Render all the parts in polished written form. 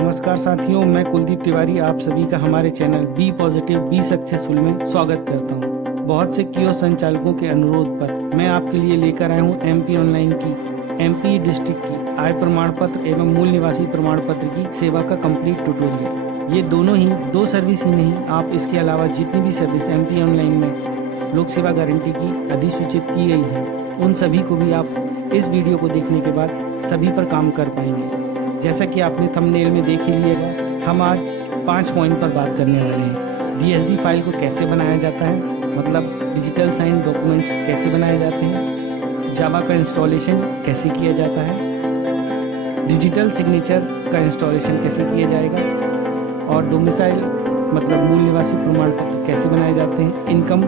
नमस्कार साथियों, मैं कुलदीप तिवारी आप सभी का हमारे channel be positive be successful में स्वागत करता हूं। बहुत से कियोस्क संचालकों के अनुरोध पर मैं आपके लिए लेकर आया हूं एमपी ऑनलाइन की एमपी डिस्ट्रिक्ट की आय प्रमाण पत्र एवं मूल निवासी प्रमाण पत्र की सेवा का कंप्लीट ट्यूटोरियल। ये दोनों ही दो सर्विस ही नहीं, आप इसके अलावा जितनी भी सर्विस एमपी ऑनलाइन में लोक सेवा गारंटी की अधिसूचित की गई है, उन सभी को भी आप इस वीडियो को देखने के बाद सभी पर काम कर पाएंगे। जैसा कि आपने थंबनेल में देख ही लिया, हम आज 5 पॉइंट पर बात करने वाले हैं। डीएसडी फाइल को कैसे बनाया जाता है, मतलब डिजिटल साइन डॉक्यूमेंट्स कैसे बनाए जाते हैं, जावा का इंस्टॉलेशन कैसे किया जाता है, डिजिटल सिग्नेचर का इंस्टॉलेशन कैसे किया जाएगा, और डोमिसाइल मतलब मूल निवासी प्रमाण पत्र कैसे बनाए जाते हैं, इनकम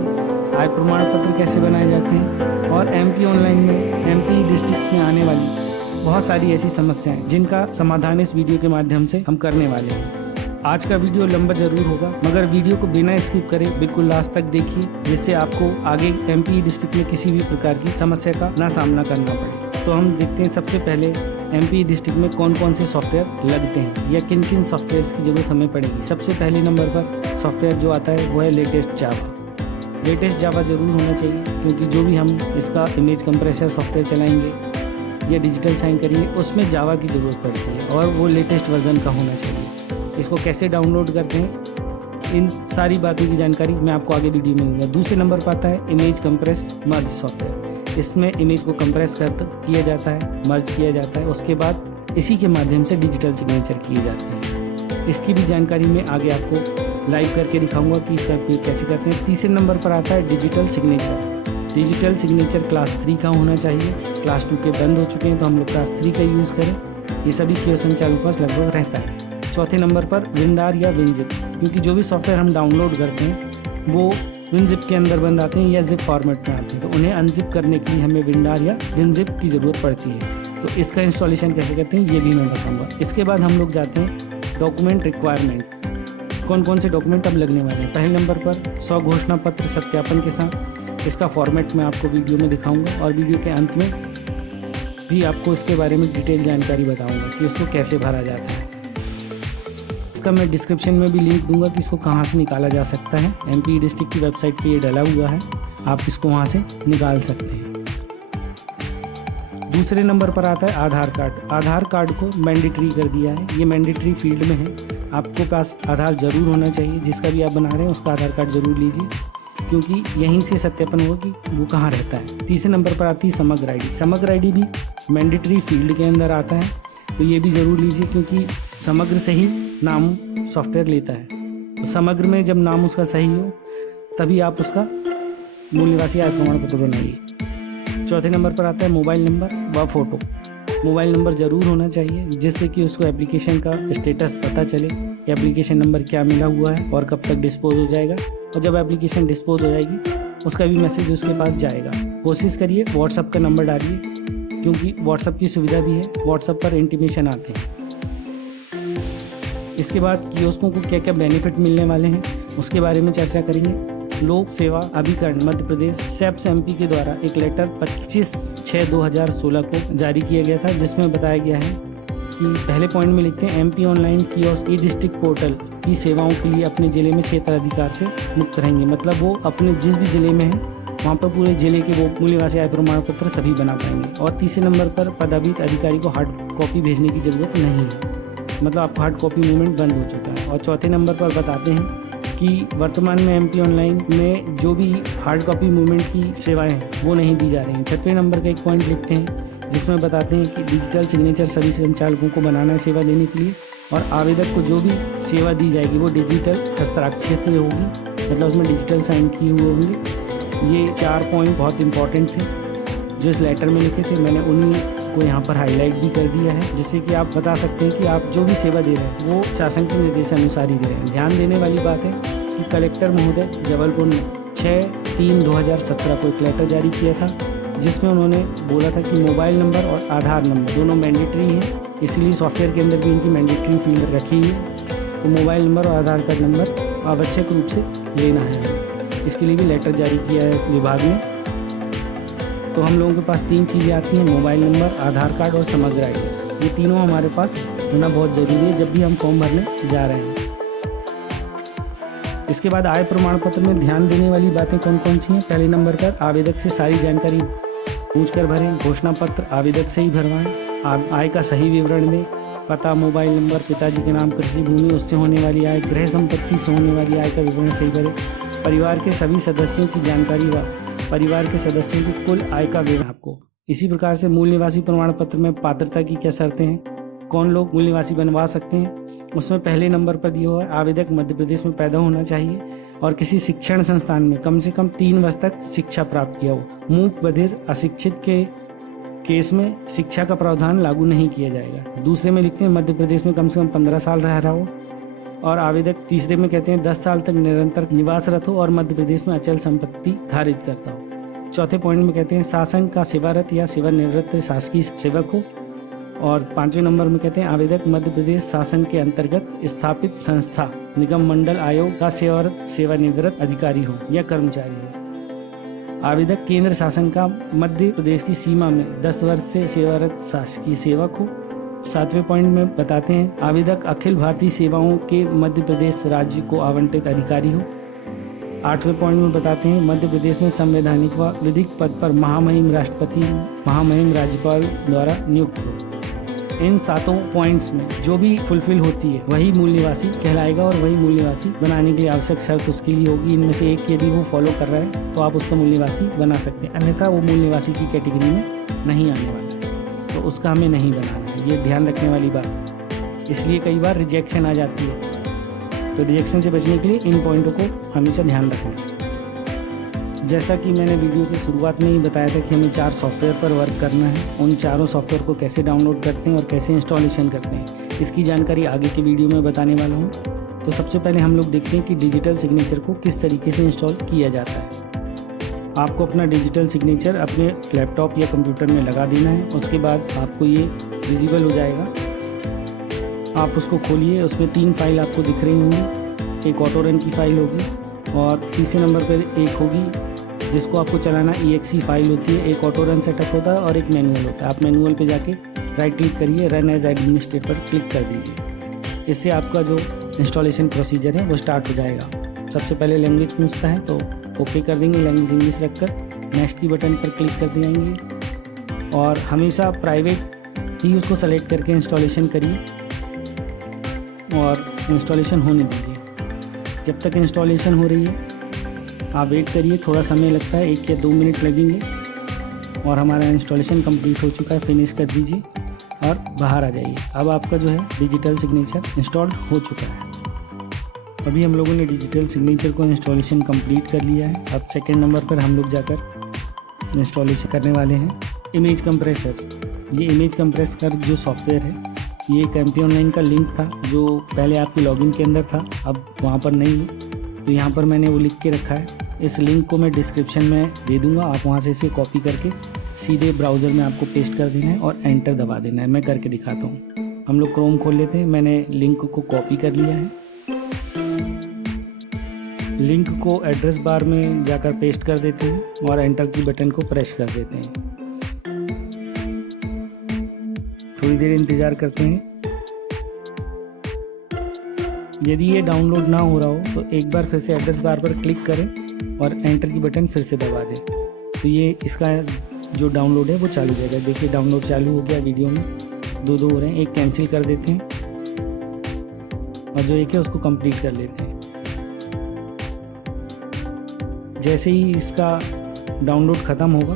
आय प्रमाण पत्र कैसे बनाए जाते हैं, और एमपी ऑनलाइन में एमपी डिस्ट्रिक्ट्स में आने वाली बहुत सारी ऐसी समस्याएं जिनका समाधान इस वीडियो के माध्यम से हम करने वाले हैं। आज का वीडियो लंबा जरूर होगा, मगर वीडियो को बिना स्किप करे बिल्कुल लास्ट तक देखिए, जिससे आपको आगे एमपी डिस्ट्रिक्ट में किसी भी प्रकार की समस्या का ना सामना करना पड़े। तो हम देखते हैं सबसे पहले एमपी डिस्ट्रिक्ट में कौन कौन से सॉफ्टवेयर लगते हैं या किन किन सॉफ्टवेयर की जरूरत हमें पड़ेगी। सबसे पहले नंबर पर सॉफ्टवेयर जो आता है वो है लेटेस्ट जावा। लेटेस्ट जावा जरूर होना चाहिए, क्योंकि जो भी हम इसका इमेज कंप्रेसर सॉफ्टवेयर चलाएंगे या डिजिटल साइन करिए उसमें जावा की ज़रूरत पड़ती है और वो लेटेस्ट वर्जन का होना चाहिए। इसको कैसे डाउनलोड करते हैं, इन सारी बातों की जानकारी मैं आपको आगे वीडियो में दूंगा। दूसरे नंबर पर आता है इमेज कंप्रेस मर्ज सॉफ्टवेयर। इसमें इमेज को कंप्रेस किया जाता है, मर्ज किया जाता है, उसके बाद इसी के माध्यम से डिजिटल सिग्नेचर किए जाते हैं। इसकी भी जानकारी मैं आगे आपको लाइव करके दिखाऊंगा कि इसका उपयोग कैसे करते हैं। तीसरे नंबर पर आता है digital signature. Digital signature class 3 का होना चाहिए। क्लास 2 के बंद हो चुके हैं तो हम लोग क्लास 3 का यूज़ करें। ये सभी कियोस्क संचालकों के पास लगभग रहता है। चौथे नंबर पर विंडार या विनजिप, क्योंकि जो भी सॉफ्टवेयर हम डाउनलोड करते हैं वो विनजिप के अंदर बंद आते हैं या जिप फॉर्मेट में आते हैं, तो उन्हें अनजिप करने के लिए हमें विंडार या विनजिप की ज़रूरत पड़ती है। तो इसका इंस्टॉलेशन कैसे करते हैं ये भी मैं बताऊँगा। इसके बाद हम लोग जाते हैं डॉक्यूमेंट रिक्वायरमेंट। कौन कौन से डॉक्यूमेंट अब लगने वाले हैं। पहले नंबर पर स्वघोषणा पत्र सत्यापन के साथ, इसका फॉर्मेट मैं आपको वीडियो में दिखाऊंगा और वीडियो के अंत में भी आपको इसके बारे में डिटेल जानकारी बताऊंगा कि इसको कैसे भरा जाता है। इसका मैं डिस्क्रिप्शन में भी लिंक दूंगा कि इसको कहां से निकाला जा सकता है। एमपी डिस्ट्रिक्ट की वेबसाइट पे ये डला हुआ है, आप इसको वहां से निकाल सकते हैं। दूसरे नंबर पर आता है आधार कार्ड। आधार कार्ड को मैंडेटरी कर दिया है, ये मैंडेटरी फील्ड में है। आपके पास आधार जरूर होना चाहिए, जिसका भी आप बना रहे हैं उसका आधार कार्ड जरूर लीजिए, क्योंकि यहीं से सत्यापन होगा कि वो कहाँ रहता है। तीसरे नंबर पर आती है समग्र आईडी। समग्र आईडी भी मैंडेटरी फील्ड के अंदर आता है, तो ये भी ज़रूर लीजिए, क्योंकि समग्र से ही नाम सॉफ्टवेयर लेता है। तो समग्र में जब नाम उसका सही हो तभी आप उसका मूल निवासी आय प्रमाण पत्र बनाइए। चौथे नंबर पर आता है मोबाइल नंबर व फोटो। मोबाइल नंबर ज़रूर होना चाहिए, जिससे कि उसको एप्लीकेशन का स्टेटस पता चले, एप्लीकेशन नंबर क्या मिला हुआ है और कब तक डिस्पोज हो जाएगा, और जब एप्लीकेशन डिस्पोज हो जाएगी उसका भी मैसेज उसके पास जाएगा। कोशिश करिए व्हाट्सएप का नंबर डालिए, क्योंकि व्हाट्सएप की सुविधा भी है, व्हाट्सएप पर इंटीमेशन आते हैं। इसके बाद कियोस्कों को क्या क्या बेनिफिट मिलने वाले हैं उसके बारे में चर्चा करेंगे। लोक सेवा अभिकरण मध्य प्रदेश सेप्स एमपी के द्वारा एक लेटर 25/6/2016 को जारी किया गया था, जिसमें बताया गया है कि पहले पॉइंट में लिखते हैं एमपी ऑनलाइन कियोस्क ई डिस्ट्रिक्ट पोर्टल की सेवाओं के लिए अपने जिले में क्षेत्राधिकार से मुक्त रहेंगे। मतलब वो अपने जिस भी जिले में है वहाँ पर पूरे जिले के वो मूल निवासी आय प्रमाण पत्र सभी बना पाएंगे। और तीसरे नंबर पर पदाभित अधिकारी को हार्ड कॉपी भेजने की ज़रूरत नहीं है, मतलब आपका हार्ड कॉपी मूवमेंट बंद हो चुका है। और चौथे नंबर पर बताते हैं कि वर्तमान में एमपी ऑनलाइन में जो भी हार्ड कॉपी मूवमेंट की सेवाएं हैं वो नहीं दी जा रही हैं। छठवें नंबर का एक पॉइंट लिखते हैं, जिसमें बताते हैं कि डिजिटल सिग्नेचर सभी संचालकों को बनाना है सेवा देने के लिए, और आवेदक को जो भी सेवा दी जाएगी वो डिजिटल हस्ताक्षरित होगी, मतलब उसमें डिजिटल साइन किए हुए होंगे। ये 4 पॉइंट बहुत इंपॉर्टेंट थे जो इस लेटर में लिखे थे। मैंने उन्हीं को यहाँ पर हाईलाइट भी कर दिया है, जिससे कि आप बता सकते हैं कि आप जो भी सेवा दे रहे हैं वो शासन के निर्देशानुसार ही दे रहे हैं। ध्यान देने वाली बात है कि कलेक्टर महोदय जबलपुर ने 6/3/2017 को एक लेटर जारी किया था, जिसमें उन्होंने बोला था कि मोबाइल नंबर और आधार नंबर दोनों मैंडेटरी हैं, इसीलिए सॉफ्टवेयर के अंदर भी इनकी मैंडेटरी फील्ड रखी है। तो मोबाइल नंबर और आधार कार्ड नंबर आवश्यक रूप से लेना है, इसके लिए भी लेटर जारी किया है विभाग ने। तो हम लोगों के पास 3 चीज़ें आती हैं, मोबाइल नंबर, आधार कार्ड और समग्र आईडी। ये तीनों हमारे पास होना बहुत ज़रूरी है जब भी हम फॉर्म भरने जा रहे हैं। इसके बाद आय प्रमाण पत्र में ध्यान देने वाली बातें कौन कौन सी हैं। पहले नंबर पर आवेदक से सारी जानकारी पूछकर भरें। घोषणा पत्र आवेदक से ही भरवाएं। आय का सही विवरण दें। पता, मोबाइल नंबर, पिताजी के नाम कृषि भूमि, उससे होने वाली आय, गृह संपत्ति से होने वाली आय का विवरण सही भरें। परिवार के सभी सदस्यों की जानकारी व परिवार के सदस्यों की कुल आय का विवरण आपको। इसी प्रकार से मूल निवासी प्रमाण पत्र में पात्रता की क्या शर्तें हैं, कौन लोग मूल निवासी बनवा सकते हैं, उसमें पहले नंबर पर दिया हुआ है आवेदक मध्य प्रदेश में पैदा होना चाहिए और किसी शिक्षण संस्थान में कम से कम 3 वर्ष तक शिक्षा प्राप्त किया हो। मूक, बधिर, अशिक्षित के केस में शिक्षा का प्रावधान लागू नहीं किया जाएगा। दूसरे में लिखते हैं मध्य प्रदेश में कम से कम 15 साल रह रहा हो। और आवेदक तीसरे में कहते हैं 10 साल तक निरंतर निवासरत हो और मध्य प्रदेश में अचल संपत्ति धारित करता हो। चौथे पॉइंट में कहते हैं शासन का सेवारत या सेवानिवृत्त शासकीय सेवक हो। और 5वें नंबर में कहते हैं आवेदक मध्य प्रदेश शासन के अंतर्गत स्थापित संस्था, निगम, मंडल, आयोग का सेवारत सेवानिवृत्त अधिकारी हो या कर्मचारी हो। आवेदक केंद्र शासन का मध्य प्रदेश की सीमा में 10 वर्ष से सेवारत शासकीय सेवक हो। 7वें पॉइंट में बताते हैं आवेदक अखिल भारतीय सेवाओं के मध्य प्रदेश राज्य को आवंटित अधिकारी हो। 8वें पॉइंट में बताते हैं मध्य प्रदेश में संवैधानिक व विधिक पद पर महामहिम राष्ट्रपति, महामहिम राज्यपाल द्वारा नियुक्त हो। इन 7 पॉइंट्स में जो भी फुलफिल होती है वही मूल निवासी कहलाएगा और वही मूल निवासी बनाने के लिए आवश्यक शर्त उसके लिए होगी। इनमें से एक यदि वो फॉलो कर रहा है तो आप उसका मूल निवासी बना सकते हैं, अन्यथा वो मूल निवासी की कैटेगरी में नहीं आने वाला, तो उसका हमें नहीं बनाना है। ये ध्यान रखने वाली बात। इसलिए कई बार रिजेक्शन आ जाती है, तो रिजेक्शन से बचने के लिए इन पॉइंटों को हमेशा ध्यान रखना है। जैसा कि मैंने वीडियो की शुरुआत में ही बताया था कि हमें 4 सॉफ्टवेयर पर वर्क करना है। उन चारों सॉफ्टवेयर को कैसे डाउनलोड करते हैं और कैसे इंस्टॉलेशन करते हैं, इसकी जानकारी आगे के वीडियो में बताने वाला हूँ। तो सबसे पहले हम लोग देखते हैं कि डिजिटल सिग्नेचर को किस तरीके से इंस्टॉल किया जाता है। आपको अपना डिजिटल सिग्नेचर अपने लैपटॉप या कंप्यूटर में लगा देना है। उसके बाद आपको ये विजिबल हो जाएगा। आप उसको खोलिए, उसमें 3 फाइल आपको दिख रही होंगी। एक ऑटो रन की फाइल होगी और तीसरे नंबर पर एक होगी जिसको आपको चलाना EXE फाइल होती है। एक ऑटो रन सेटअप होता है और एक मैनुअल होता है। आप मैनुअल पे जाके राइट क्लिक करिए, रन एज एडमिनिस्ट्रेटर पर क्लिक कर दीजिए। इससे आपका जो इंस्टॉलेशन प्रोसीजर है वो स्टार्ट हो जाएगा। सबसे पहले लैंग्वेज पूछता है तो ओके कर देंगे, लैंग्वेज इंग्लिश रखकर नेक्स्ट की बटन पर क्लिक कर देंगे और हमेशा प्राइवेट ही उसको सेलेक्ट करके इंस्टॉलेशन करिए और इंस्टॉलेशन होने दीजिए। जब तक इंस्टॉलेशन हो रही है आप वेट करिए, थोड़ा समय लगता है, 1 या 2 मिनट लगेंगे और हमारा इंस्टॉलेशन कंप्लीट हो चुका है। फिनिश कर दीजिए और बाहर आ जाइए। अब आपका जो है डिजिटल सिग्नेचर इंस्टॉल हो चुका है। अभी हम लोगों ने डिजिटल सिग्नेचर को इंस्टॉलेशन कंप्लीट कर लिया है। अब सेकंड नंबर पर हम लोग जाकर इंस्टॉलेशन करने वाले हैं इमेज कंप्रेसर। ये इमेज कंप्रेसर जो सॉफ्टवेयर है ये एक MP ऑनलाइन का लिंक था जो पहले आपके लॉगिन के अंदर था, अब वहाँ पर नहीं है। तो यहाँ पर मैंने वो लिख के रखा है। इस लिंक को मैं डिस्क्रिप्शन में दे दूँगा, आप वहाँ से इसे कॉपी करके सीधे ब्राउज़र में आपको पेस्ट कर देना है और एंटर दबा देना है। मैं करके दिखाता हूँ। हम लोग क्रोम खोल लेते हैं। मैंने लिंक को कॉपी कर लिया है। लिंक को एड्रेस बार में जाकर पेस्ट कर देते हैं और एंटर की बटन को प्रेस कर देते हैं। थोड़ी देर इंतज़ार करते हैं। यदि ये डाउनलोड ना हो रहा हो तो एक बार फिर से एड्रेस बार पर क्लिक करें और एंटर की बटन फिर से दबा दें, तो ये इसका जो डाउनलोड है वो चालू हो जाएगा। देखिए डाउनलोड चालू हो गया। वीडियो में 2 हो रहे हैं, एक कैंसिल कर देते हैं और जो एक है उसको कंप्लीट कर लेते हैं। जैसे ही इसका डाउनलोड ख़त्म होगा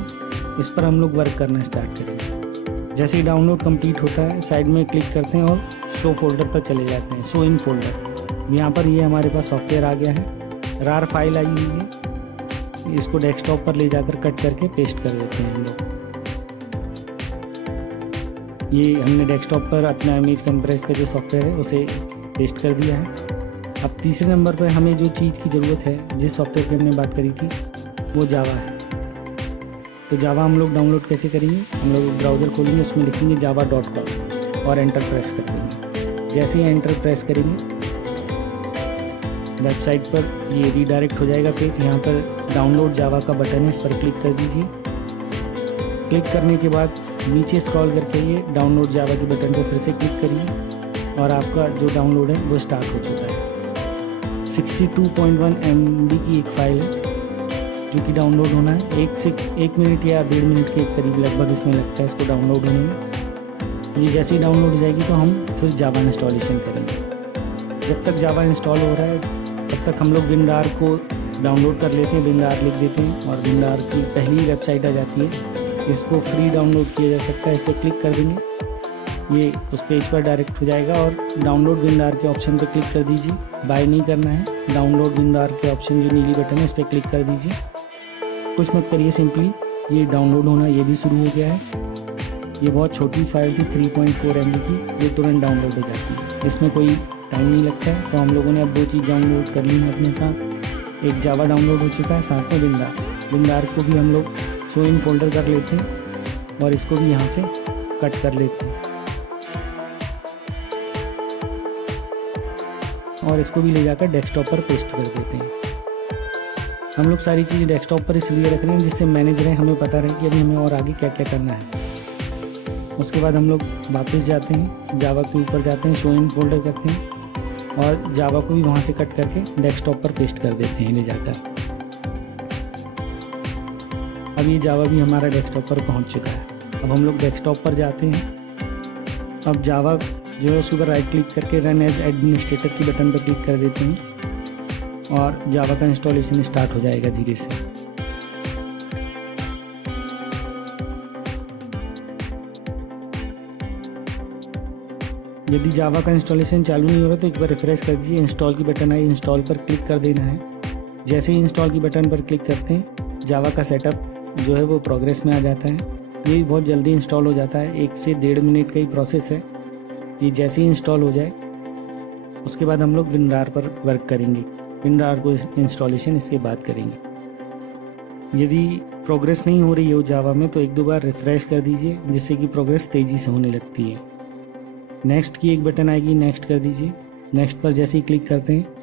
इस पर हम लोग वर्क करना स्टार्ट करेंगे। जैसे ही डाउनलोड कंप्लीट होता है साइड में क्लिक करते हैं और शो फोल्डर पर चले जाते हैं, शो इन फोल्डर। यहाँ पर ये हमारे पास सॉफ्टवेयर आ गया है। रार फाइल आई हुई है, इसको डेस्कटॉप पर ले जाकर कट करके पेस्ट कर देते हैं हम लोग। ये हमने डेस्कटॉप पर अपना इमेज कंप्रेस का जो सॉफ्टवेयर है उसे पेस्ट कर दिया है। अब तीसरे नंबर पर हमें जो चीज़ की ज़रूरत है, जिस सॉफ्टवेयर की हमने बात करी थी, वो जावा है। तो जावा हम लोग डाउनलोड कैसे करेंगे? हम लोग ब्राउज़र खोलेंगे, उसमें लिखेंगे java.com और एंटर प्रेस कर देंगे। जैसे ही एंटर प्रेस करेंगे वेबसाइट पर ये रीडायरेक्ट हो जाएगा पेज। यहाँ पर डाउनलोड जावा का बटन है, इस पर क्लिक कर दीजिए। क्लिक करने के बाद नीचे स्क्रॉल करके ये डाउनलोड जावा के बटन पर फिर से क्लिक करिए और आपका जो डाउनलोड है वो स्टार्ट हो चुका है। 62.1 MB की एक फ़ाइल है जो कि डाउनलोड होना है। 1 मिनट या 1.5 मिनट के करीब लगभग इसमें लगता है इसको डाउनलोड होने में। ये जैसे ही डाउनलोड हो जाएगी तो हम फिर जावा इंस्टॉलेशन करेंगे। जब तक जावा इंस्टॉल हो रहा है तब तक हम लोग विंडार को डाउनलोड कर लेते हैं, विंडार लिख देते हैं और विंडार की पहली वेबसाइट आ जाती है। इसको फ्री डाउनलोड किया जा सकता है, इस पर क्लिक कर देंगे, ये उस पेज पर डायरेक्ट हो जाएगा और डाउनलोड विंडार के ऑप्शन पर क्लिक कर दीजिए। बाय नहीं करना है, डाउनलोड विंडार के ऑप्शन जो नीली बटन है इस पर क्लिक कर दीजिए। कुछ मत करिए, सिंपली ये डाउनलोड होना ये भी शुरू हो गया है। ये बहुत छोटी फाइल थी 3.4 MB की, ये तुरंत डाउनलोड हो जाती है, इसमें कोई टाइम नहीं लगता है। तो हम लोगों ने अब 2 चीज़ डाउनलोड कर ली है अपने साथ। एक जावा डाउनलोड हो चुका है, साथ में विंडार को भी हम लोग शो इन फोल्डर कर लेते हैं और इसको भी यहाँ से कट कर लेते हैं और इसको भी ले जाकर डेस्कटॉप पर पेस्ट कर देते हैं। हम लोग सारी चीज़ें डेस्कटॉप पर इसलिए रख रहे हैं जिससे मैनेज रहे, हमें पता रहे कि अभी हमें और आगे क्या क्या करना है। उसके बाद हम लोग वापस जाते हैं, जावा के ऊपर जाते हैं, शो इन फोल्डर करते हैं और जावा को भी वहाँ से कट करके डेस्कटॉप पर पेस्ट कर देते हैं ले जाकर। अब ये जावा भी हमारा डेस्कटॉप पर पहुँच चुका है। अब हम लोग डेस्कटॉप पर जाते हैं। अब जावा जो है उसके ऊपर राइट क्लिक करके रन एज एडमिनिस्ट्रेटर की बटन पर क्लिक कर देते हैं और जावा का इंस्टॉलेशन स्टार्ट हो जाएगा धीरे से। यदि जावा का इंस्टॉलेशन चालू नहीं हो रहा तो एक बार रिफ्रेश कर दीजिए, इंस्टॉल की बटन आई, इंस्टॉल पर क्लिक कर देना है। जैसे ही इंस्टॉल की बटन पर क्लिक करते हैं जावा का सेटअप जो है वो प्रोग्रेस में आ जाता है। ये भी बहुत जल्दी इंस्टॉल हो जाता है, 1 से 1.5 मिनट का ही प्रोसेस है। ये जैसे ही इंस्टॉल हो जाए उसके बाद हम लोग विंडार पर वर्क करेंगे, विंडार को इंस्टॉलेशन इसके बाद करेंगे। यदि प्रोग्रेस नहीं हो रही हो जावा में तो 1-2 बार रिफ्रेश कर दीजिए जिससे कि प्रोग्रेस तेज़ी से होने लगती है। नेक्स्ट की एक बटन आएगी, नेक्स्ट कर दीजिए। नेक्स्ट पर जैसे ही क्लिक करते हैं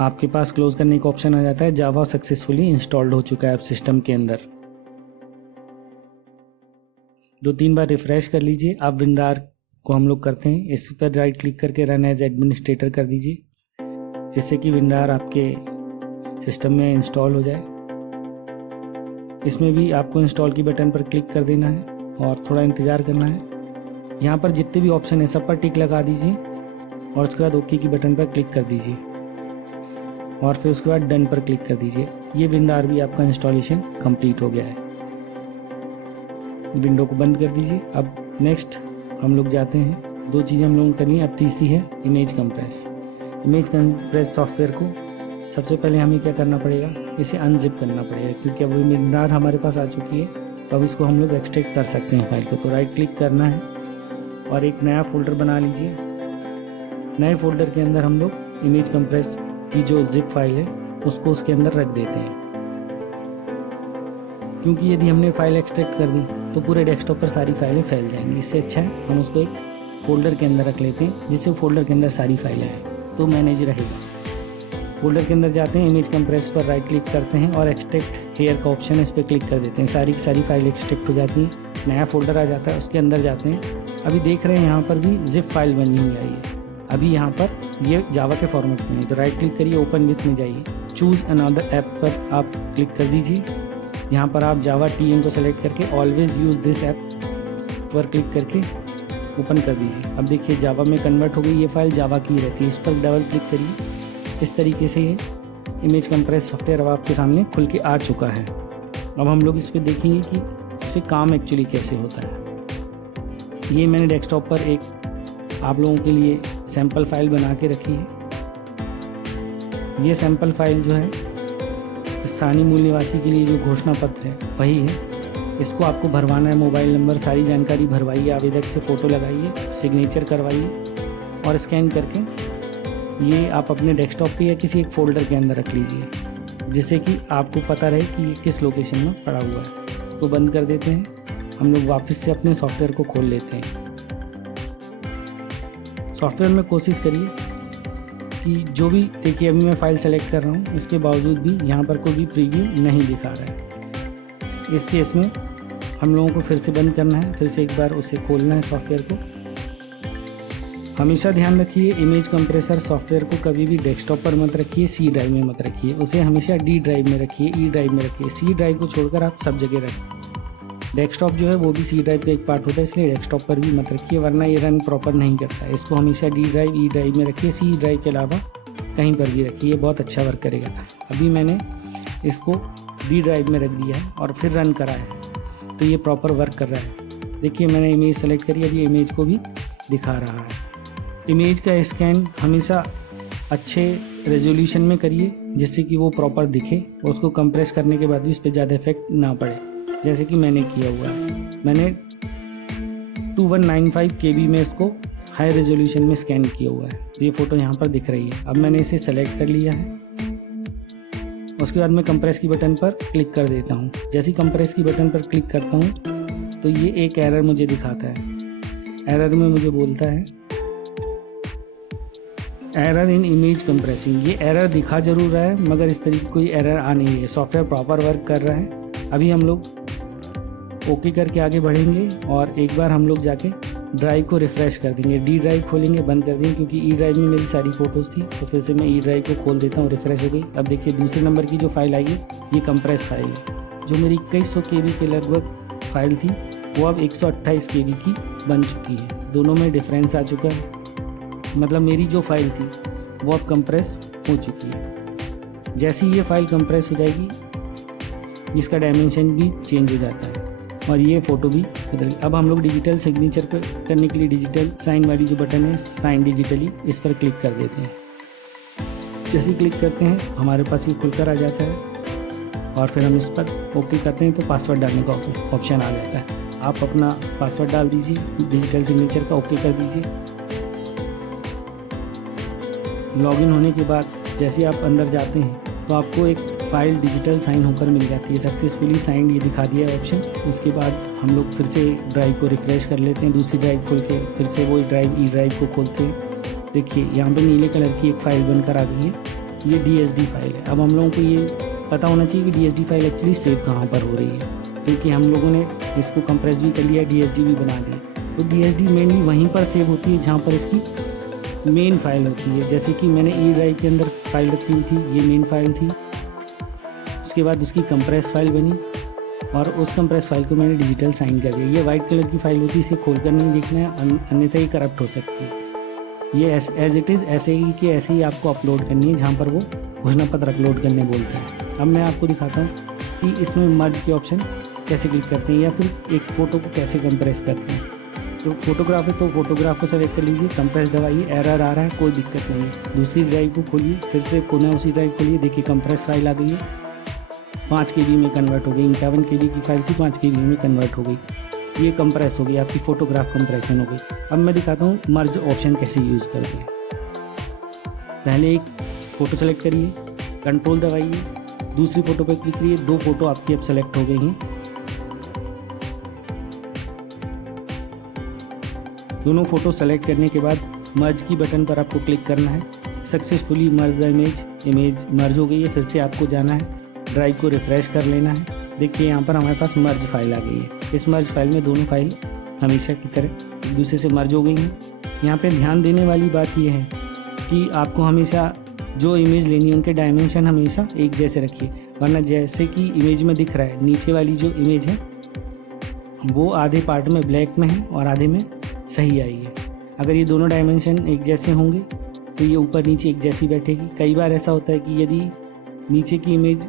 आपके पास क्लोज करने का ऑप्शन आ जाता है। जावा सक्सेसफुली इंस्टॉल्ड हो चुका है अब सिस्टम के अंदर। 2-3 बार रिफ्रेश कर लीजिए। अब विंडार को हम लोग करते हैं, इस पर राइट क्लिक करके रन एज एडमिनिस्ट्रेटर कर दीजिए जिससे कि विंडार आपके सिस्टम में इंस्टॉल हो जाए। इसमें भी आपको इंस्टॉल की बटन पर क्लिक कर देना है और थोड़ा इंतज़ार करना है। यहाँ पर जितने भी ऑप्शन है सब पर टिक लगा दीजिए और उसके बाद ओके की बटन पर क्लिक कर दीजिए और फिर उसके बाद डन पर क्लिक कर दीजिए। ये विंडार भी आपका इंस्टॉलेशन कंप्लीट हो गया है। विंडो को बंद कर दीजिए। अब नेक्स्ट हम लोग जाते हैं, 2 चीज़ें हम लोगों ने करनी है। अब तीसरी है image compress. Image compress software को सबसे पहले हमें क्या करना पड़ेगा, इसे अनजिप करना पड़ेगा क्योंकि अब विंडार हमारे पास आ चुकी है। तो अब इसको हम लोग एक्सट्रैक्ट कर सकते हैं फाइल को। तो राइट क्लिक करना है और एक नया फोल्डर बना लीजिए। नए फोल्डर के अंदर हम लोग इमेज कंप्रेस की जो जिप फाइल है उसको उसके अंदर रख देते हैं, क्योंकि यदि हमने फाइल एक्सट्रैक्ट कर दी तो पूरे डेस्कटॉप पर सारी फाइलें फैल जाएंगी। इससे अच्छा है हम उसको एक फ़ोल्डर के अंदर रख लेते हैं जिससे फोल्डर के अंदर सारी फाइलें हैं तो मैनेज रहेगा। फोल्डर के अंदर जाते हैं, इमेज कंप्रेस पर राइट क्लिक करते हैं और एक्सट्रैक्ट हेयर का ऑप्शन है, इस पर क्लिक कर देते हैं। सारी की सारी फाइल एक्सट्रैक्ट हो जाती हैं। नया फोल्डर आ जाता है, उसके अंदर जाते हैं। अभी देख रहे हैं यहाँ पर भी जिप फाइल बनी हुई आई है। अभी यहाँ पर ये जावा के फॉर्मेट में है तो राइट क्लिक करिए, ओपन विथ में जाइए, चूज़ अनदर ऐप पर आप क्लिक कर दीजिए। यहाँ पर आप जावा TM को सेलेक्ट करके ऑलवेज यूज़ दिस ऐप पर क्लिक करके ओपन कर दीजिए। अब देखिए जावा में कन्वर्ट हो गई, ये फाइल जावा की रहती है। इस पर डबल क्लिक करिए। इस तरीके से ये इमेज कंप्रेस सॉफ्टवेयर अब आपके सामने खुल के आ चुका है। अब हम लोग इस पर देखेंगे कि इस पर काम एक्चुअली कैसे होता है। ये मैंने डेस्कटॉप पर एक आप लोगों के लिए सैम्पल फाइल बना के रखी है। ये सैम्पल फाइल जो है स्थानीय मूल निवासी के लिए जो घोषणा पत्र है वही है। इसको आपको भरवाना है, मोबाइल नंबर सारी जानकारी भरवाइए, आवेदक से फ़ोटो लगाइए, सिग्नेचर करवाइए और स्कैन करके ये आप अपने डेस्कटॉप पे या किसी एक फ़ोल्डर के अंदर रख लीजिए जिससे कि आपको पता रहे कि ये किस लोकेशन में पड़ा हुआ है। तो बंद कर देते हैं। हम लोग वापस से अपने सॉफ्टवेयर को खोल लेते हैं। सॉफ्टवेयर में कोशिश करिए कि जो भी, देखिए अभी मैं फ़ाइल सेलेक्ट कर रहा हूँ, इसके बावजूद भी यहाँ पर कोई भी प्रीव्यू नहीं दिखा रहा है। इस केस में हम लोगों को फिर से बंद करना है, फिर से एक बार उसे खोलना है सॉफ्टवेयर को हमेशा ध्यान रखिए, इमेज कंप्रेसर सॉफ्टवेयर को कभी भी डेस्कटॉप पर मत रखिए, सी ड्राइव में मत रखिए, उसे हमेशा डी ड्राइव में रखिए, ई ड्राइव में रखिए। सी ड्राइव को छोड़कर आप सब जगह रखिए। डेस्कटॉप जो है वो भी सी ड्राइव का एक पार्ट होता है, इसलिए डेस्कटॉप पर भी मत रखिए, वरना ये रन प्रॉपर नहीं करता है। इसको हमेशा डी ड्राइव, ई ड्राइव में रखिए, सी ड्राइव के अलावा कहीं पर भी रखिए, ये बहुत अच्छा वर्क करेगा। अभी मैंने इसको डी ड्राइव में रख दिया है और फिर रन करा है, तो ये प्रॉपर वर्क कर रहा है। देखिए मैंने इमेज सेलेक्ट करी, अभी इमेज को भी दिखा रहा है। इमेज का स्कैन हमेशा अच्छे रेजोल्यूशन में करिए, जिससे कि वो प्रॉपर दिखे और उसको कंप्रेस करने के बाद भी उस पर ज़्यादा इफेक्ट ना पड़े, जैसे कि मैंने किया हुआ है। मैंने 2195 KB में इसको हाई रेजोल्यूशन में स्कैन किया हुआ है, तो ये फ़ोटो यहाँ पर दिख रही है। अब मैंने इसे सेलेक्ट कर लिया है, उसके बाद मैं कंप्रेस की बटन पर क्लिक कर देता हूँ। जैसे ही कंप्रेस की बटन पर क्लिक करता हूँ तो ये एक एरर मुझे दिखाता है। एरर में मुझे बोलता है एरर इन इमेज कंप्रेसिंग। ये एरर दिखा जरूर रहा है, मगर इस तरीके कोई एरर आ नहीं है, सॉफ्टवेयर प्रॉपर वर्क कर रहा है। अभी हम लोग ओके करके आगे बढ़ेंगे और एक बार हम लोग जाके ड्राइव को रिफ़्रेश कर देंगे। डी ड्राइव खोलेंगे, बंद कर देंगे, क्योंकि ई ड्राइव में मेरी सारी फ़ोटोज़ थी। तो फिर से मैं ई ड्राइव को खोल देता हूँ, रिफ़्रेश हो गई। अब देखिए दूसरे नंबर की जो फाइल आई है ये कंप्रेस फाइल है। जो मेरी 2100 KB के लगभग फाइल थी वो अब 128 KB की बन चुकी है। दोनों में डिफरेंस आ चुका है, मतलब मेरी जो फाइल थी वो अब कंप्रेस हो चुकी है। जैसे ही ये फाइल कंप्रेस हो जाएगी इसका डायमेंशन भी चेंज हो जाता है और ये फ़ोटो भी बदल। अब हम लोग डिजिटल सिग्नेचर करने के लिए डिजिटल साइन वाली जो बटन है साइन डिजिटली, इस पर क्लिक कर देते हैं। जैसे ही क्लिक करते हैं हमारे पास ये खुलकर आ जाता है और फिर हम इस पर ओके करते हैं तो पासवर्ड डालने का ऑप्शन आ जाता है। आप अपना पासवर्ड डाल दीजिए, डिजिटल सिग्नेचर का ओके कर दीजिए। लॉगिन होने के बाद जैसे आप अंदर जाते हैं तो आपको एक फ़ाइल डिजिटल साइन होकर मिल जाती है, सक्सेसफुली साइंड, ये दिखा दिया है ऑप्शन। इसके बाद हम लोग फिर से ड्राइव को रिफ़्रेश कर लेते हैं, दूसरी ड्राइव खोल के फिर से वही ड्राइव ई ड्राइव को खोलते हैं। देखिए यहाँ पे नीले कलर की एक फ़ाइल बनकर आ गई है, ये DSD फाइल है। अब हम लोगों को ये पता होना चाहिए कि DSD फाइल एक्चुअली सेव कहाँ पर हो रही है, क्योंकि हम लोगों ने इसको कंप्रेस भी कर लिया, DSD भी बना दिया। तो DSD मेनली वहीं पर सेव होती है जहाँ पर इसकी मेन फाइल होती है। जैसे कि मैंने ई ड्राइव के अंदर फाइल रखी हुई थी, ये मेन फाइल थी। उसके बाद उसकी कंप्रेस फाइल बनी और उस कंप्रेस फाइल को मैंने डिजिटल साइन कर दिया। ये वाइट कलर की फाइल होती है, इसे खोलकर नहीं देखना है, अन्यथा ही करप्ट हो सकती है। ये एज इट इज़ ऐसे ही कि ऐसे ही आपको अपलोड करनी है जहाँ पर वो घोषणा पत्र अपलोड करने बोलते हैं। अब मैं आपको दिखाता हूँ कि इसमें मर्ज के ऑप्शन कैसे क्लिक करते हैं या फिर एक फ़ोटो को कैसे कंप्रेस करते हैं। तो फोटोग्राफ है तो फोटोग्राफ को सेलेक्ट कर लीजिए, कंप्रेस दबाइए, एरर आ रहा है, कोई दिक्कत नहीं है। दूसरी ड्राइव को खोलिए, फिर से पुनः उसी ड्राइव खोलिए, देखिए कंप्रेस फाइल आ गई है, 5 KB में कन्वर्ट हो गई। 51 KB की फाइल थी, 5 KB में कन्वर्ट हो गई। ये कंप्रेस हो गई, आपकी फ़ोटोग्राफ कंप्रेशन हो गई। अब मैं दिखाता हूँ मर्ज ऑप्शन कैसे यूज़ करते हैं। पहले एक फ़ोटो सेलेक्ट करिए, कंट्रोल दबाइए, दूसरी फ़ोटो पर क्लिक करिए, 2 फ़ोटो आपकी अब सेलेक्ट हो गई हैं। दोनों फ़ोटो सेलेक्ट करने के बाद मर्ज की बटन पर आपको क्लिक करना है। सक्सेसफुली मर्ज द इमेज मर्ज हो गई है। फिर से आपको जाना है, ड्राइव को रिफ़्रेश कर लेना है। देखिए यहाँ पर हमारे पास मर्ज फाइल आ गई है। इस मर्ज फाइल में दोनों फाइल हमेशा की तरह एक दूसरे से मर्ज हो गई हैं। यहाँ पे ध्यान देने वाली बात यह है कि आपको हमेशा जो इमेज लेनी है उनके डायमेंशन हमेशा एक जैसे रखिए, वरना जैसे कि इमेज में दिख रहा है नीचे वाली जो इमेज है वो आधे पार्ट में ब्लैक में है और आधे में सही आई है। अगर ये दोनों डायमेंशन एक जैसे होंगे तो ये ऊपर नीचे एक जैसी बैठेगी। कई बार ऐसा होता है कि यदि नीचे की इमेज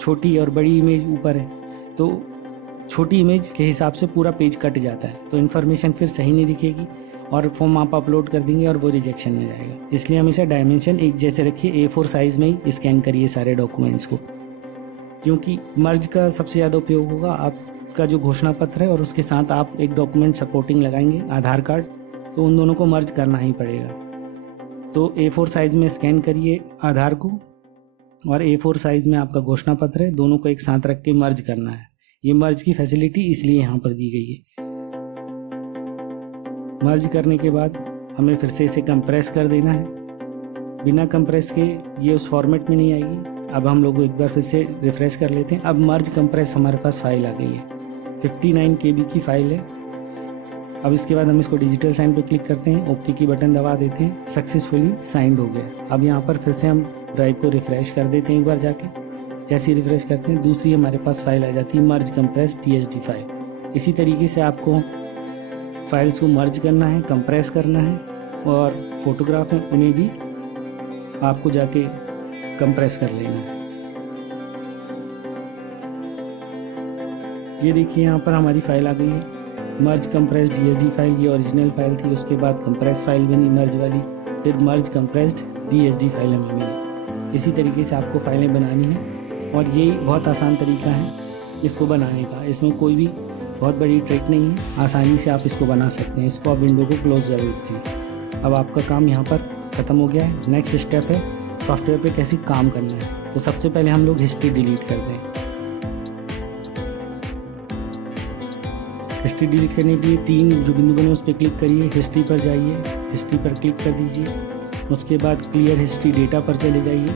छोटी और बड़ी इमेज ऊपर है तो छोटी इमेज के हिसाब से पूरा पेज कट जाता है, तो इन्फॉर्मेशन फिर सही नहीं दिखेगी और फॉर्म आप अपलोड कर देंगे और वो रिजेक्शन में जाएगा। इसलिए हमेशा डायमेंशन एक जैसे रखिए, A4 साइज़ में ही स्कैन करिए सारे डॉक्यूमेंट्स को, क्योंकि मर्ज का सबसे ज़्यादा उपयोग होगा आपका जो घोषणा पत्र है और उसके साथ आप एक डॉक्यूमेंट सपोर्टिंग लगाएंगे, आधार कार्ड, तो उन दोनों को मर्ज करना ही पड़ेगा। तो A4 साइज़ में स्कैन करिए आधार को और A4 साइज़ में आपका घोषणा पत्र है, दोनों को एक साथ रख के मर्ज करना है। ये मर्ज की फैसिलिटी इसलिए यहाँ पर दी गई है। मर्ज करने के बाद हमें फिर से इसे कंप्रेस कर देना है। बिना कंप्रेस के ये उस फॉर्मेट में नहीं आएगी। अब हम लोग एक बार फिर से रिफ्रेश कर लेते हैं। अब मर्ज कंप्रेस हमारे पास फाइल आ गई है, 59 KB की फाइल है। अब इसके बाद हम इसको डिजिटल साइन पे क्लिक करते हैं, ओके की बटन दबा देते हैं, सक्सेसफुली साइंड हो गया। अब यहाँ पर फिर से हम ड्राइव को रिफ्रेश कर देते हैं एक बार जाके। जैसे ही रिफ्रेश करते हैं दूसरी हमारे पास फाइल आ जाती है मर्ज कंप्रेस TSD फाइल। इसी तरीके से आपको फाइल्स को मर्ज करना है, कंप्रेस करना है, और फोटोग्राफ हैं उन्हें भी आपको जाके कंप्रेस कर लेना है। ये देखिए यहाँ पर हमारी फाइल आ गई है मर्ज कंप्रेस्ड DSD फाइल। ये ओरिजिनल फाइल थी, उसके बाद कंप्रेस फाइल बनी मर्ज वाली, फिर मर्ज कंप्रेस्ड DSD फाइल हमें मिली। इसी तरीके से आपको फाइलें बनानी है और ये बहुत आसान तरीका है इसको बनाने का। इसमें कोई भी बहुत बड़ी ट्रिक नहीं है, आसानी से आप इसको बना सकते हैं। इसको आप विंडो को क्लोज कर देते हैं। अब आपका काम यहाँ पर ख़त्म हो गया है। नेक्स्ट स्टेप है सॉफ्टवेयर पे कैसे काम करना है। तो सबसे पहले हम लोग हिस्ट्री डिलीट कर दें। हिस्ट्री डिलीट करने के लिए 3 जो बिंदु बने उस पर क्लिक करिए, हिस्ट्री पर जाइए, हिस्ट्री पर क्लिक कर दीजिए। उसके बाद क्लियर हिस्ट्री डेटा पर चले जाइए,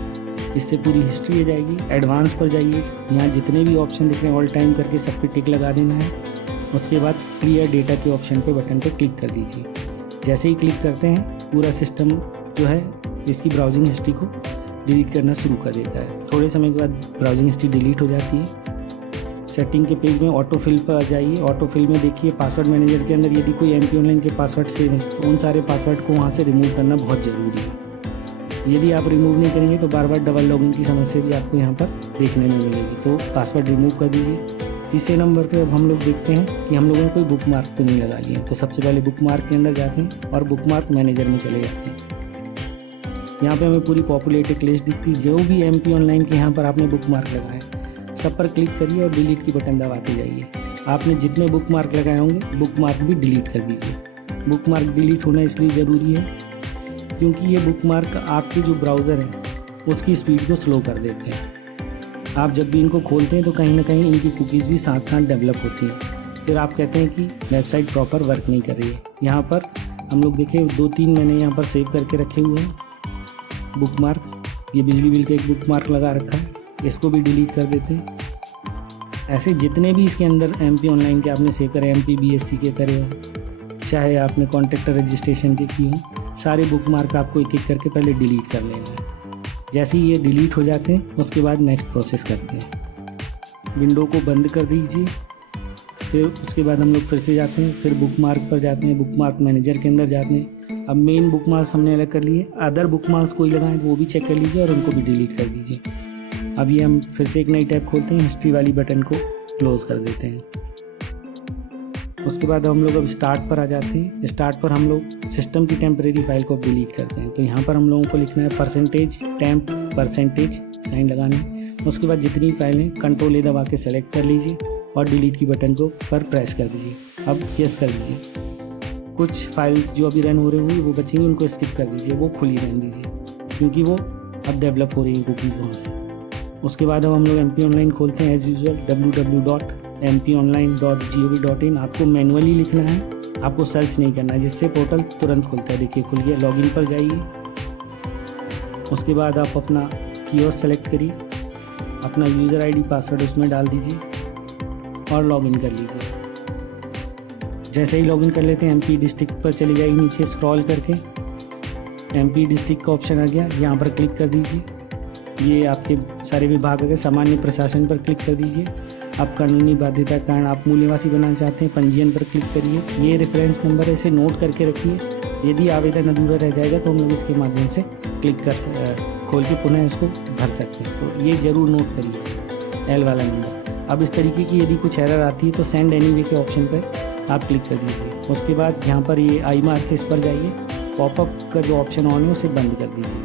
इससे पूरी हिस्ट्री आ जाएगी। एडवांस पर जाइए, यहाँ जितने भी ऑप्शन दिख रहे हैं ऑल टाइम करके सब पे टिक लगा देना है। उसके बाद क्लियर डेटा के ऑप्शन पे बटन पे क्लिक कर दीजिए। जैसे ही क्लिक करते हैं पूरा सिस्टम जो है इसकी ब्राउजिंग हिस्ट्री को डिलीट करना शुरू कर देता है। थोड़े समय के बाद ब्राउजिंग हिस्ट्री डिलीट हो जाती है। सेटिंग के पेज में ऑटो फिल पर जाइए। ऑटो फिल में देखिए पासवर्ड मैनेजर के अंदर यदि कोई MP ऑनलाइन के पासवर्ड सेव हैं तो उन सारे पासवर्ड को वहाँ से रिमूव करना बहुत ज़रूरी है। यदि आप रिमूव नहीं करेंगे तो बार बार डबल लॉगिन की समस्या भी आपको यहाँ पर देखने में मिलेगी, तो पासवर्ड रिमूव कर दीजिए। तीसरे नंबर पे अब हम लोग देखते हैं कि हम लोगों ने कोई बुक मार्क तो नहीं लगा लिए। तो सबसे पहले बुक मार्क के अंदर जाते हैं और बुक मार्क मैनेजर में चले जाते हैं। यहाँ पे हमें पूरी पॉपुलेटेड लिस्ट दिखती है। जो भी MP ऑनलाइन के यहाँ पर आपने बुक मार्क लगाए सब पर क्लिक करिए और डिलीट की बटन दबाते जाइए। आपने जितने बुक मार्क लगाए होंगे बुक मार्क भी डिलीट कर दीजिए। बुक मार्क डिलीट होना इसलिए ज़रूरी है क्योंकि ये बुक मार्क आपके जो ब्राउज़र है उसकी स्पीड को स्लो कर देते हैं। आप जब भी इनको खोलते हैं तो कहीं ना कहीं इनकी कुकीज़ भी साथ साथ डेवलप होती हैं। फिर आप कहते हैं कि वेबसाइट प्रॉपर वर्क नहीं कर रही है। यहाँ पर हम लोग देखें 2-3 मैंने यहाँ पर सेव करके रखे हुए हैं बुक मार्क। ये बिजली बिल का एक बुक मार्क लगा रखा है, इसको भी डिलीट कर देते हैं। ऐसे जितने भी इसके अंदर MP ऑनलाइन के आपने सेव करे, MP BSc के करे हो, चाहे आपने कॉन्ट्रैक्टर रजिस्ट्रेशन के किए हों, सारे बुक मार्क आपको एक एक करके पहले डिलीट कर लेना है। जैसे ही ये डिलीट हो जाते हैं उसके बाद नेक्स्ट प्रोसेस करते हैं। विंडो को बंद कर दीजिए। फिर उसके बाद हम लोग फिर से जाते हैं, फिर बुक मार्क पर जाते हैं, बुक मार्क मैनेजर के अंदर जाते हैं। अब मेन बुक मार्क्स हमने अलग कर लिए, अदर बुक मार्क्स कोई लगाएं तो वो भी चेक कर लीजिए और उनको भी डिलीट कर दीजिए। अब ये हम फिर से एक नई टैब खोलते हैं, हिस्ट्री वाली बटन को क्लोज कर देते हैं। उसके बाद हम लोग अब स्टार्ट पर आ जाते हैं। स्टार्ट पर हम लोग सिस्टम की टेम्परेरी फाइल को डिलीट करते हैं। तो यहाँ पर हम लोगों को लिखना है %temp साइन लगाना है। उसके बाद जितनी फाइलें Ctrl A दबा के सेलेक्ट कर लीजिए और डिलीट की बटन को पर प्रेस कर दीजिए। अब यस कर दीजिए। कुछ फाइल्स जो अभी रन हो रही हुई वो बचेंगी, उनको स्किप कर दीजिए, वो खुली रहने दीजिए क्योंकि वो अब डेवलप हो रही है कुकीज़ वहाँ से। उसके बाद अब हम लोग MP ऑनलाइन खोलते हैं एज यूजुअल www.mpionline.gov.in। आपको मैनुअली लिखना है, आपको सर्च नहीं करना है, जिससे पोर्टल तुरंत खुलता है। देखिए खुल गया। लॉगिन पर जाइए। उसके बाद आप अपना कीवर्ड सेलेक्ट करिए, अपना यूज़र ID पासवर्ड उसमें डाल दीजिए और लॉगिन कर लीजिए। जैसे ही लॉगिन कर लेते हैं MP डिस्ट्रिक्ट पर चले जाइए, नीचे स्क्रॉल करके MP डिस्ट्रिक्ट का ऑप्शन आ गया, यहाँ पर क्लिक कर दीजिए। ये आपके सारे विभाग के सामान्य प्रशासन पर क्लिक कर दीजिए। आप कानूनी बाध्यता के कारण आप मूल निवासी बनाना चाहते हैं, पंजीयन पर क्लिक करिए। ये रेफरेंस नंबर है, इसे नोट करके रखिए। यदि आवेदन अधूरा रह जाएगा तो हम लोग इसके माध्यम से क्लिक कर खोल के पुनः इसको भर सकते हैं। तो ये ज़रूर नोट करिए L वाला नंबर। अब इस तरीके की यदि कुछ एरर आती है तो सेंड एनीवे के ऑप्शन पर आप क्लिक कर दीजिए। उसके बाद यहाँ पर ये आई मार्क है, इस पर जाइए। पॉपअप का जो ऑप्शन ऑन है उसे बंद कर दीजिए।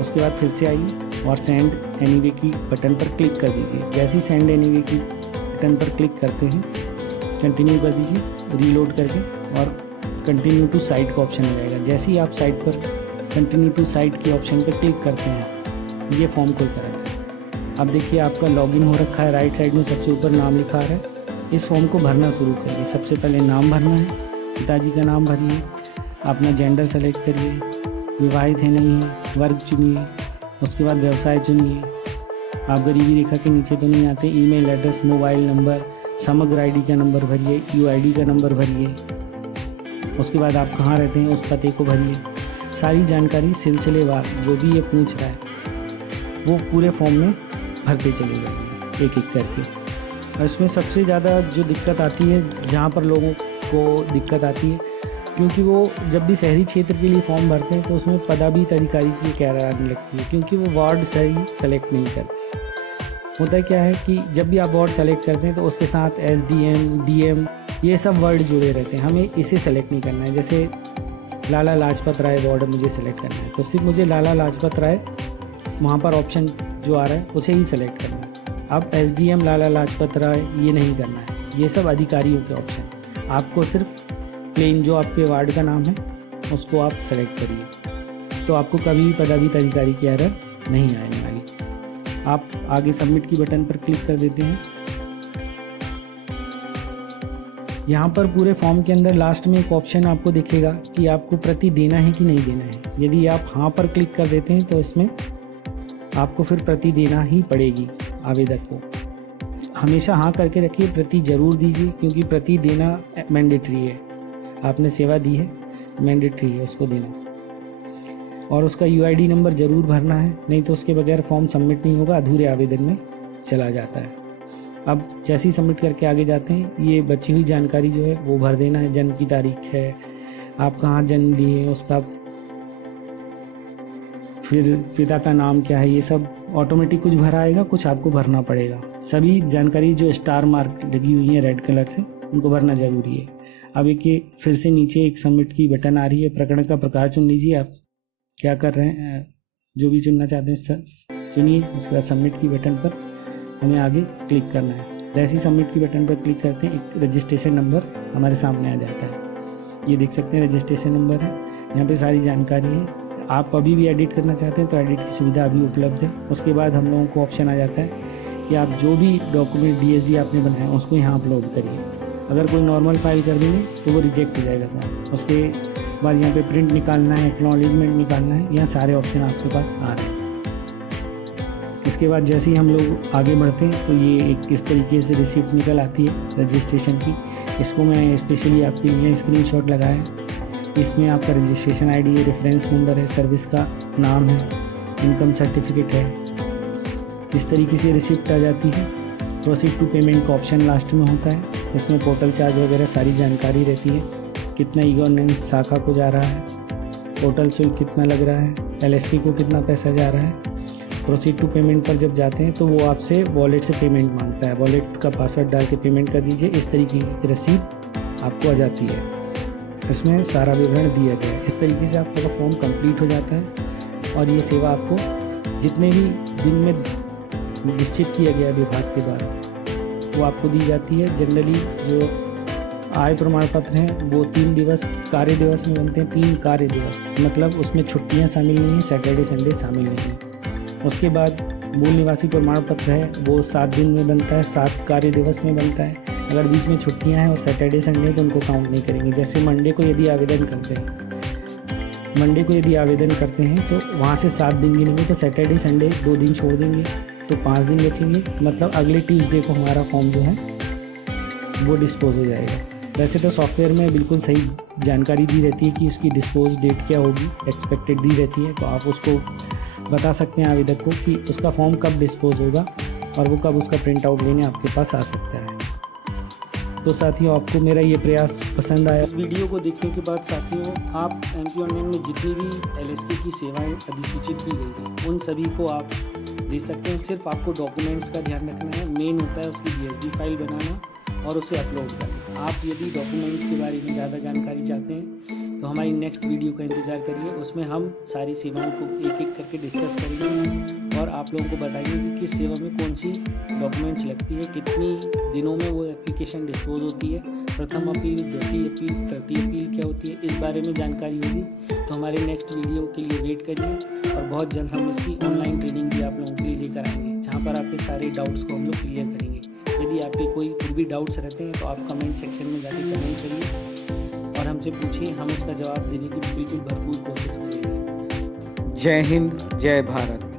उसके बाद फिर से आइए और सेंड एनीवे की बटन पर क्लिक कर दीजिए। जैसे ही सेंड एनीवे की बटन पर क्लिक करते हैं कंटिन्यू कर दीजिए रीलोड करके, और कंटिन्यू टू साइट का ऑप्शन आ जाएगा। जैसे ही आप साइट पर कंटिन्यू टू साइट के ऑप्शन पर क्लिक करते हैं ये फॉर्म खुल कर आएगा। अब देखिए आपका लॉगिन हो रखा है, राइट साइड में सबसे ऊपर नाम लिखा आ रहा है। इस फॉर्म को भरना शुरू करिए। सबसे पहले नाम भरना है, पिताजी का नाम भरिए, अपना जेंडर सेलेक्ट करिए, विवाहित है नहीं है, वर्ग चुनिए। उसके बाद व्यवसाय चुनिए, आप गरीबी रेखा के नीचे तो नहीं आते, ईमेल एड्रेस, मोबाइल नंबर, समग्र आईडी का नंबर भरिए, यूआईडी का नंबर भरिए, उसके बाद आप कहाँ रहते हैं उस पते को भरिए। सारी जानकारी सिलसिलेवार जो भी ये पूछ रहा है वो पूरे फॉर्म में भरते चले जाएंगे एक एक करके। और इसमें सबसे ज़्यादा जो दिक्कत आती है, जहाँ पर लोगों को दिक्कत आती है, क्योंकि वो जब भी शहरी क्षेत्र के लिए फॉर्म भरते हैं तो उसमें पदाभित अधिकारी की कैडर आने लगती है, क्योंकि वो वार्ड सही सेलेक्ट नहीं करते। होता क्या है कि जब भी आप वार्ड सेलेक्ट करते हैं तो उसके साथ एसडीएम, डीएम, ये सब वर्ड जुड़े रहते हैं। हमें इसे सेलेक्ट नहीं करना है। जैसे लाला लाजपत राय वार्ड मुझे सेलेक्ट करना है तो सिर्फ मुझे लाला लाजपत राय वहाँ पर ऑप्शन जो आ रहा है उसे ही सेलेक्ट करना है। अब एसडीएम लाला लाजपत राय ये नहीं करना है, ये सब अधिकारियों के ऑप्शन। आपको सिर्फ प्लेन जो आपके वार्ड का नाम है उसको आप सेलेक्ट करिए, तो आपको कभी भी पदाभित अधिकारी की एरर नहीं आने वाली। आप आगे सबमिट की बटन पर क्लिक कर देते हैं। यहाँ पर पूरे फॉर्म के अंदर लास्ट में एक ऑप्शन आपको दिखेगा कि आपको प्रति देना है कि नहीं देना है। यदि आप हाँ पर क्लिक कर देते हैं तो इसमें आपको फिर प्रति देना ही पड़ेगी आवेदक को। हमेशा हाँ करके रखिए, प्रति जरूर दीजिए, क्योंकि प्रति देना मैंडेटरी है। आपने सेवा दी है, मैंडेटरी है उसको देना। और उसका यूआईडी नंबर ज़रूर भरना है, नहीं तो उसके बगैर फॉर्म सबमिट नहीं होगा, अधूरे आवेदन में चला जाता है। अब जैसे ही सबमिट करके आगे जाते हैं, ये बची हुई जानकारी जो है वो भर देना है। जन्म की तारीख है, आप कहाँ जन्म लिए, उसका फिर पिता का नाम क्या है, ये सब ऑटोमेटिक कुछ भरा आएगा, कुछ आपको भरना पड़ेगा। सभी जानकारी जो स्टार मार्क लगी हुई है रेड कलर से, उनको भरना जरूरी है। अब एक फिर से नीचे एक सबमिट की बटन आ रही है, प्रकरण का प्रकार चुन लीजिए। आप क्या कर रहे हैं, जो भी चुनना चाहते हैं सर चुनिए। उसके बाद सबमिट की बटन पर हमें आगे क्लिक करना है। जैसे ही सबमिट की बटन पर क्लिक करते हैं एक रजिस्ट्रेशन नंबर हमारे सामने आ जाता है। ये देख सकते हैं रजिस्ट्रेशन नंबर है, यहाँ पे सारी जानकारी है। आप अभी भी एडिट करना चाहते हैं तो एडिट की सुविधा अभी उपलब्ध है। उसके बाद हम लोगों को ऑप्शन आ जाता है कि आप जो भी डॉक्यूमेंट डीएसडी आपने बनाया उसको यहाँ अपलोड करिए। अगर कोई नॉर्मल फाइल कर देंगे तो वो रिजेक्ट हो जाएगा फॉर्म। उसके बाद यहाँ पे प्रिंट निकालना है, एक्नॉलेजमेंट निकालना है, यहाँ सारे ऑप्शन आपके पास आ रहे हैं। इसके बाद जैसे ही हम लोग आगे बढ़ते हैं तो ये एक इस तरीके से रिसिप्ट निकल आती है रजिस्ट्रेशन की। इसको मैं स्पेशली आपके लिए स्क्रीनशॉट लगाया है। इसमें आपका रजिस्ट्रेशन आईडी है, रेफरेंस नंबर है, सर्विस का नाम है, इनकम सर्टिफिकेट है। इस तरीके से रिसिप्ट आ जाती है। प्रोसीड टू पेमेंट का ऑप्शन लास्ट में होता है। इसमें पोर्टल चार्ज वगैरह सारी जानकारी रहती है। कितना ई गवर्नेंस शाखा को जा रहा है, पोर्टल शुल्क कितना लग रहा है, एलएसके को कितना पैसा जा रहा है। प्रोसीड टू पेमेंट पर जब जाते हैं तो वो आपसे वॉलेट से पेमेंट मांगता है। वॉलेट का पासवर्ड डाल के पेमेंट कर दीजिए। इस तरीके की रसीद आपको आ जाती है। इसमें सारा विवरण दिया गया है। इस तरीके से आपका फॉर्म कंप्लीट हो जाता है और ये सेवा आपको जितने भी दिन में निश्चित किया गया विभाग के द्वारा वो आपको दी जाती है। जनरली जो आय प्रमाण पत्र हैं वो 3 दिवस कार्य दिवस में बनते हैं। 3 कार्य दिवस मतलब उसमें छुट्टियां शामिल नहीं हैं, सैटरडे संडे शामिल नहीं है। उसके बाद मूल निवासी प्रमाण पत्र है वो 7 दिन में बनता है, 7 कार्य दिवस में बनता है। अगर बीच में छुट्टियां हैं और सैटरडे संडे तो उनको काउंट नहीं करेंगे। जैसे मंडे को यदि आवेदन करते हैं तो वहाँ से 7 दिन गिनेंगे, तो सैटरडे संडे 2 दिन छोड़ देंगे तो 5 दिन बचेंगे। मतलब अगले ट्यूसडे को हमारा फॉर्म जो है वो डिस्पोज हो जाएगा। वैसे तो सॉफ्टवेयर में बिल्कुल सही जानकारी दी रहती है कि इसकी डिस्पोज डेट क्या होगी, एक्सपेक्टेड दी रहती है। तो आप उसको बता सकते हैं आवेदक को कि उसका फॉर्म कब डिस्पोज होगा और वो कब उसका प्रिंट आउट लेने आपके पास आ सकता है। तो साथियों, आपको मेरा ये प्रयास पसंद आया। इस वीडियो को देखने के बाद साथियों, आप एमपी ऑनलाइन में जितनी भी एलएसके की सेवाएं अधिसूचित की गई हैं उन सभी को आप दे सकते हैं। सिर्फ आपको डॉक्यूमेंट्स का ध्यान रखना है। मेन होता है उसकी डीएसडी फाइल बनाना और उसे अपलोड करना। आप यदि डॉक्यूमेंट्स के बारे में ज़्यादा जानकारी चाहते हैं तो हमारी नेक्स्ट वीडियो का इंतज़ार करिए। उसमें हम सारी सेवाओं को एक एक करके डिस्कस करेंगे और आप लोगों को बताएंगे कि किस सेवा में कौन सी डॉक्यूमेंट्स लगती है, कितनी दिनों में वो एप्लीकेशन डिस्पोज होती है, प्रथम अपील, द्वितीय अपील, तृतीय अपील क्या होती है, इस बारे में जानकारी होगी। तो हमारे नेक्स्ट वीडियो के लिए वेट करिए और बहुत जल्द हम इसकी ऑनलाइन ट्रेनिंग भी आप लोगों के लिए लेकर आएंगे, जहाँ पर आपके सारे डाउट्स को हम लोग क्लियर करेंगे। यदि आपके कोई फिर भी डाउट्स रहते हैं तो आप कमेंट सेक्शन में जाकर कमेंट करिए और हमसे पूछिए, हम उसका जवाब देने की बिल्कुल भरपूर कोशिश करेंगे। जय हिंद, जय भारत।